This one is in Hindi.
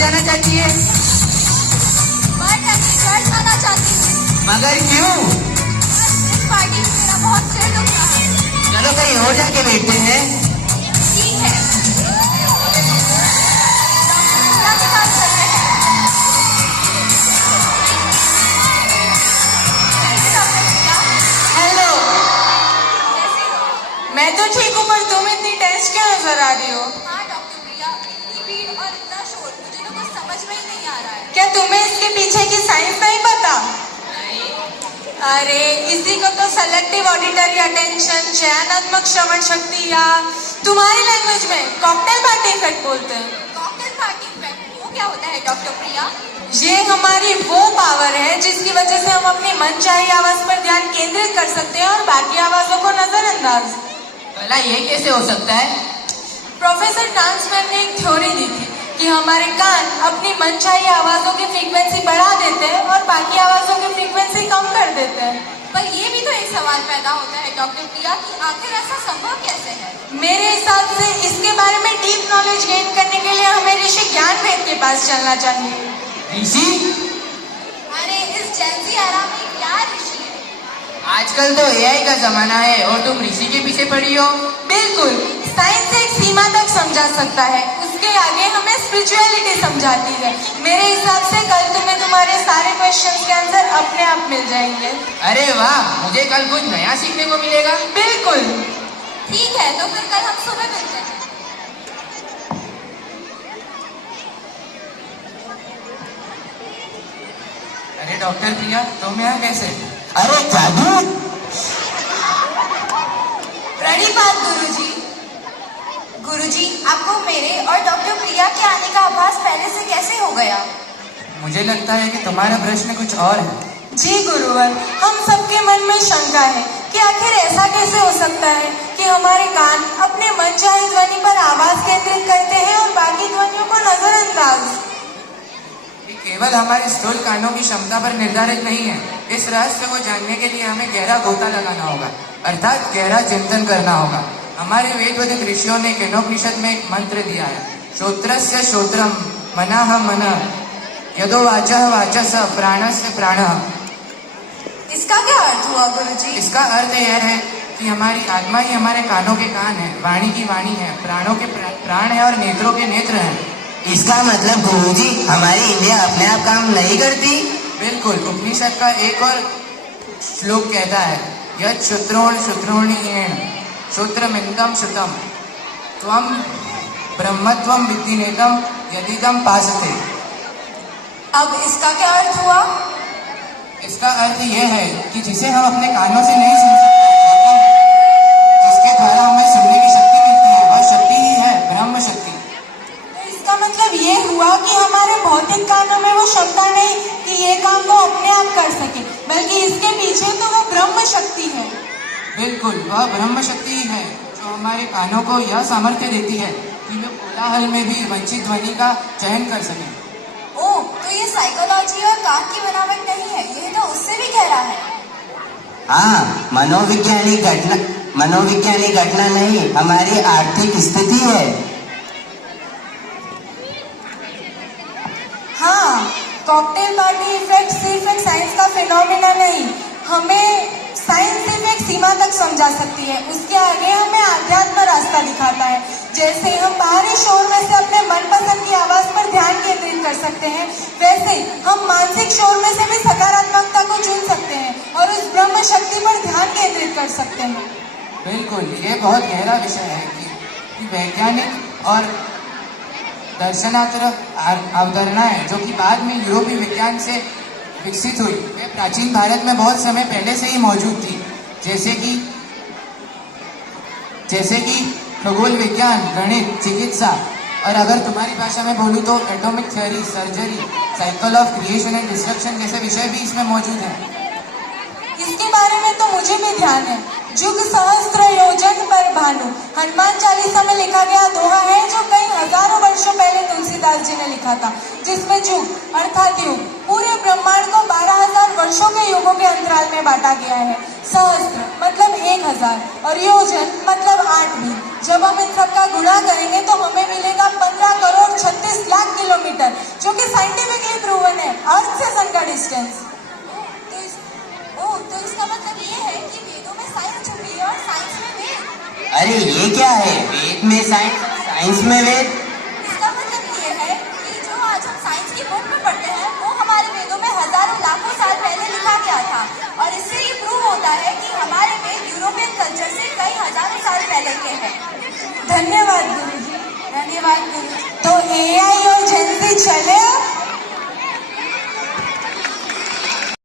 जाना चाहती है? मैं घर जाना चाहती हूँ। मगर क्यों? इस पार्टी में मेरा बहुत सिर दुख रहा है। चलो कहीं और जाके बैठते हैं। ठीक है। क्या बात कर रहे हैं? हेलो, कैसी हो? मैं तो ठीक हूँ, पर तुम इतनी टेंस क्यों नजर आ रही हो? हाँ डॉक्टर प्रिया, इतनी भीड़ और इतना शोर, मुझे तो कुछ समझ में ही नहीं आ रहा है। क्या तुम्हें इसके पीछे की साइंस नहीं पता? अरे इसी को तो सेलेक्टिव ऑडिटरी अटेंशन, चयनात्मक श्रवण शक्ति या तुम्हारी लैंग्वेज में कॉकटेल पार्टी इफेक्ट बोलते हैं। कॉकटेल पार्टी इफेक्ट, वो क्या होता है डॉक्टर प्रिया? ये हमारी वो पावर है जिसकी वजह से हम अपनी मनचाही आवाज पर ध्यान केंद्रित कर सकते हैं और बाकी आवाजों को नजरअंदाज। भला ये कैसे हो सकता है? प्रोफेसर टांसमैन ने एक थ्योरी दी थी कि हमारे कान अपनी मनचाही आवाजों की फ्रीक्वेंसी बढ़ा देते हैं और बाकी आवाजों की फ्रीक्वेंसी कम कर देते हैं। पर ये भी तो एक सवाल पैदा होता है डॉक्टर प्रिया कि आखिर ऐसा संभव कैसे है? मेरे हिसाब से इसके बारे में डीप नॉलेज गेन करने के लिए हमें ऋषि ज्ञानवेद के पास चलना चाहिए। ऋषि? अरे इस जेंजी एरा में क्या ऋषि है? आजकल तो एआई का जमाना है और तुम ऋषि के पीछे पड़ी हो। बिल्कुल, साइंस एक सीमा तक समझा सकता है, उसके आगे हमें स्पिरिचुअलिटी समझाती है। मेरे हिसाब से कल तुम्हें तुम्हारे सारे क्वेश्चंस के आंसर अपने आप मिल जाएंगे। अरे वाह, मुझे कल कुछ नया सीखने को मिलेगा। बिल्कुल। ठीक है, तो फिर कल हम सुबह मिलते हैं। अरे डॉक्टर प्रिया, तुम यहाँ कैसे? अरे जादू! प्रणिपात गुरुजी। गुरुजी, आपको मेरे और डॉक्टर प्रिया के आने का आभास पहले से कैसे हो गया? मुझे लगता है कि तुम्हारा प्रश्न कुछ और है। जी गुरुवर, हम सबके मन में शंका है कि आखिर ऐसा कैसे हो सकता है कि हमारे कान अपने मनचाही ध्वनि पर आवाज केंद्रित करते हैं और बाकी ध्वनियों को नजरअंदाज। ये केवल हमारे स्थूल कानों की क्षमता पर निर्धारित नहीं है। इस रहस्य को जानने के लिए हमें गहरा गोता लगाना होगा, अर्थात गहरा चिंतन करना होगा। हमारे वेदवैदिक ऋषियों ने केनोपनिषद में एक मंत्र दिया है, श्रोत्रस्य श्रोत्रम मनः मनः यदो वाचः वाचस प्राणस्य प्राणः। इसका क्या अर्थ हुआ गुरुजी? इसका अर्थ यह है कि हमारी आत्मा ही हमारे कानों के कान है, वाणी की वाणी है, प्राणों के प्राण है और नेत्रों के नेत्र हैं। इसका मतलब गुरुजी, हमारी इंद्रियां अपने आप काम नहीं करती? बिल्कुल, उपनिषद का एक और श्लोक कहता है, यत् श्रोत्रोण श्रोत्रोणीयेण श्रोत्रमिन्दं श्रुतम त्वं ब्रह्मत्वं विद्धि नेतम यदिदं पासते। अब इसका क्या अर्थ हुआ? इसका अर्थ यह है कि जिसे हम अपने कानों से नहीं सुन सकते, जिसके द्वारा हमें सुनने की शक्ति मिलती है, वह शक्ति ही है ब्रह्म शक्ति। इसका मतलब ये हुआ कि हमारे भौतिक कानों में वो क्षमता नहीं कि ये काम वो अपने आप कर सके, बल्कि इसके पीछे तो वो ब्रह्म शक्ति है। बिल्कुल, वह ब्रह्म शक्ति ही है जो हमारे कानों को यह सामर्थ्य देती है कि वे कोलाहल में भी वांछित ध्वनि का चयन कर सकें। ओह, तो ये साइकोलॉजी और कान की बनावट नहीं है, ये तो उससे भी गहरा है। हाँ, मनोवैज्ञानिक घटना नहीं, हमारी आर्थिक स्थिति है। हाँ, कॉकटेल पार्टी इफेक्ट सिर्फ एक साइंस का फिनोमिना नहीं, हमें साइंस सिर्फ एक सीमा तक समझा सकती है, उसके आगे हमें आध्यात्म रास्ता दिखाता है। जैसे हम बाहरी शोर में से अपने मनपसंद की आवाज पर ध्यान केंद्रित कर सकते हैं, वैसे हम मानसिक शोर में से भी सकारात्मकता को चुन सकते हैं और उस ब्रह्म शक्ति पर ध्यान केंद्रित कर सकते हैं। बिल्कुल, ये बहुत गहरा विषय है कि वैज्ञानिक और दर्शनात्मक अवधारणाएं जो कि बाद में यूरोपीय विज्ञान से विकसित हुई, वे प्राचीन भारत में बहुत समय पहले से ही मौजूद थी, जैसे कि खगोल विज्ञान, गणित, चिकित्सा और अगर तुम्हारी भाषा में बोलूँ तो atomic theory, surgery, cycle of creation and destruction जैसे विषय भी इसमें मौजूद हैं। इसके बारे में तो मुझे भी ध्यान है। जुग सहस्त्र योजन पर भानु, हनुमान चालीसा में लिखा गया दोहा है जो कई हजारों वर्षों पहले तुलसीदास जी ने लिखा था, जिसमें जुग अर्थात युग पूरे ब्रह्मांड को 12,000 वर्षों वर्षों के युगों के अंतराल में बांटा गया है। सहस्त्र मतलब 1000 और योजन मतलब 8 मील। जब हम इन सब का गुणा करेंगे तो हमें मिलेगा 15 करोड़ 36 लाख किलोमीटर, जो कि साइंटिफिकली प्रूवन है अर्थ से सन का डिस्टेंस। तो इसका मतलब ये है कि वेदों में साइंस छुपी है और साइंस में वेद। अरे ये क्या है, वेद में साइंस, साइंस में वेद? इसका मतलब ये है कि जो आज हम साइंस की बुक में पढ़ते हैं वो हमारे वेदों में हजारों लाखों साल पहले लिखा गया था। और इससे ये प्रूव होता है कि हमारे वेद यूरोपियन कल्चर से कई हजारों साल पहले के हैं। धन्यवाद गुरुजी, धन्यवाद गुरुजी। तो AI